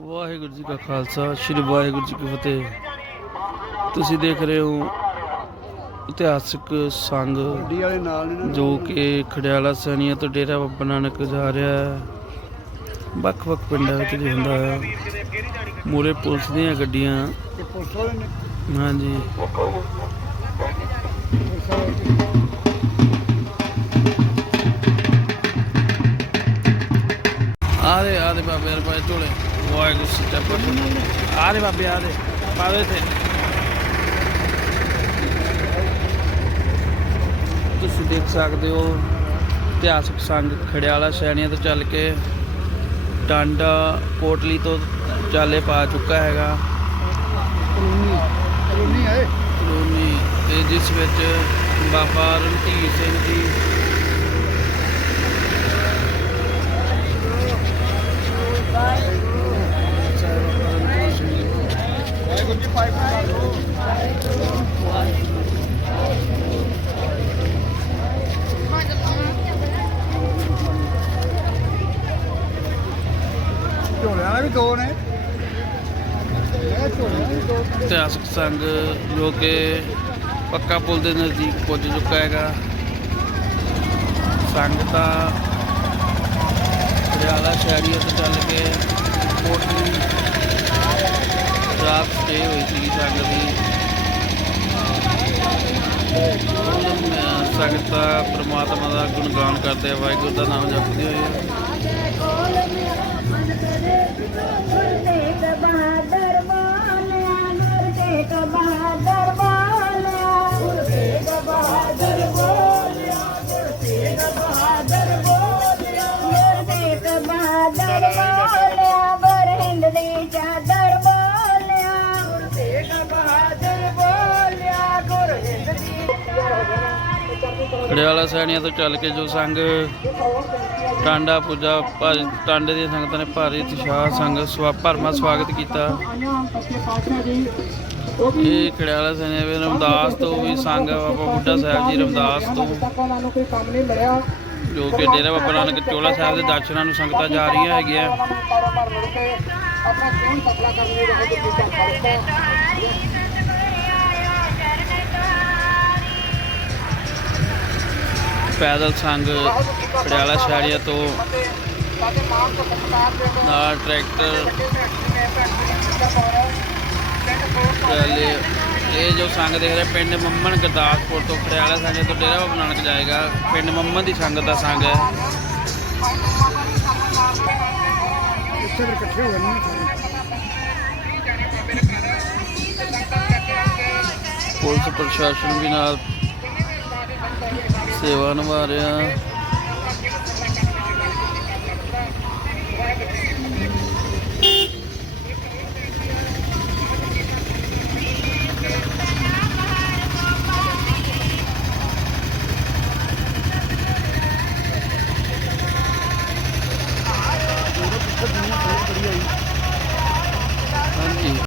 ਵਾਹਿਗੁਰੂ ਜੀ ਕਾ ਖਾਲਸਾ, ਸ੍ਰੀ ਵਾਹਿਗੁਰੂ ਜੀ ਕੀ ਫਤਿਹ। ਤੁਸੀਂ ਦੇਖ ਰਹੇ ਹੋ ਇਤਿਹਾਸਕ ਸੰਗ ਜੋ ਕਿ ਖੜਿਆਲਾ ਸੈਣੀਆਂ ਤੋਂ ਡੇਰਾ ਬਾਬਾ ਨਾਨਕ ਜਾ ਰਿਹਾ ਹੈ। ਵੱਖ-ਵੱਖ ਪਿੰਡਾਂ ਵਿੱਚ ਜੀ ਹੁੰਦਾ ਹੈ। ਮੂਰੇ ਪੁਲਿਸ ਦੀਆਂ ਗੱਡੀਆਂ। ਹਾਂਜੀ। ਪੁਲਿਸ ਵਾਲੇ ਆਦੇ ਬਾਬੇ ਯਾਰ ਝੋਲੇ। ਵਾਹਿਗੁਰੂ ਸੱਚਾ ਪਾਤਸ਼ਾਹ ਆਦੇ ਬਾਬੇ ਆਦੇ ਪਾਵੇ ਤੇ ਤੁਸੀਂ ਦੇਖ ਸਕਦੇ ਹੋ ਇਤਿਹਾਸਕ ਸੰਘ ਖੜਿਆਲਾ ਸੈਣੀਆਂ ਤੋਂ ਚੱਲ ਕੇ ਟਾਂਡਾ ਕੋਟਲੀ ਤੋਂ ਚਾਲੇ ਪਾ ਚੁੱਕਾ ਹੈਗਾ। ਆਏ ਕਲੋਨੀ ਤੇ ਜਿਸ ਵਿੱਚ ਬਾਬਾ ਰਣਧੀਰ ਸਿੰਘ ਜੀ ਝੋਲਿਆਂ ਵੀ ਦੋ ਨੇ ਇਤਿਹਾਸਕ ਸੰਗ ਜੋ ਕਿ ਪੱਕਾ ਪੁਲ ਦੇ ਨਜ਼ਦੀਕ ਪੁੱਜ ਚੁੱਕਾ ਹੈਗਾ। ਸੰਗਤਾਂ ਪਟਿਆਲਾ ਸ਼ਹਿਰੀਆ ਤੋਂ ਚੱਲ ਕੇ ਕੋਟਲੀ ਰਾਤ ਸਟੇ ਹੋਈ ਸੀ ਸੰਘ ਦੀ। ਸੰਗਤਾਂ ਪ੍ਰਮਾਤਮਾ ਦਾ ਗੁਣਗਾਨ ਕਰਦੇ ਵਾਹਿਗੁਰੂ ਦਾ ਨਾਮ ਜਪਦੇ ਹੋਏ Thank you. ਖੜਿਆਲਾ ਸੈਣੀਆਂ ਤੋਂ ਚੱਲ ਕੇ ਜੋ ਸੰਘ ਟਾਂਡਾ ਪੂਜਾ ਭਾ- ਟਾਂਡੇ ਦੀਆਂ ਸੰਗਤਾਂ ਨੇ ਭਾਰੀ ਉਤਸ਼ਾਹ ਸੰਗ ਸਵਾ ਭਰਮਾ ਸਵਾਗਤ ਕੀਤਾ। ਇਹ ਖੜਿਆਲਾ ਸੈਣੀਆਂ ਵੀ ਰਮਦਾਸ ਤੋਂ ਵੀ ਸੰਘ ਬਾਬਾ ਬੁੱਢਾ ਸਾਹਿਬ ਜੀ, ਰਮਦਾਸ ਤੋਂ। ਜੋ ਕਿ ਡੇਰਾ ਬਾਬਾ ਨਾਨਕ ਚੋਲਾ ਸਾਹਿਬ ਦੇ ਦਰਸ਼ਨਾਂ ਨੂੰ ਸੰਗਤਾਂ ਜਾ ਰਹੀਆਂ ਹੈਗੀਆਂ। ਪੈਦਲ ਸੰਗ ਪਟਿਆਲਾ ਸ਼ਹਿਰੀਆ ਤੋਂ ਨਾਲ ਟਰੈਕਟਰ ਕੇ ਇਹ ਜੋ ਸੰਗ ਦੇਖ ਰਹੇ, ਪਿੰਡ ਮੰਮਨ ਗੁਰਦਾਸਪੁਰ ਤੋਂ ਪਟਿਆਲਾ ਸੰਗ ਤੋਂ ਡੇਰਾ ਬਾਬਾ ਨਾਨਕ ਜਾਏਗਾ। ਪਿੰਡ ਮੰਮਨ ਦੀ ਸੰਗਤ ਦਾ ਸੰਗ ਹੈ। ਇੱਥੇ ਇਕੱਠੇ ਹੋ ਗਏ ਪੁਲਿਸ ਪ੍ਰਸ਼ਾਸਨ ਵੀ ਨਾਲ ਸੇਵਾ ਨਿਭਾ ਰਿਹਾ।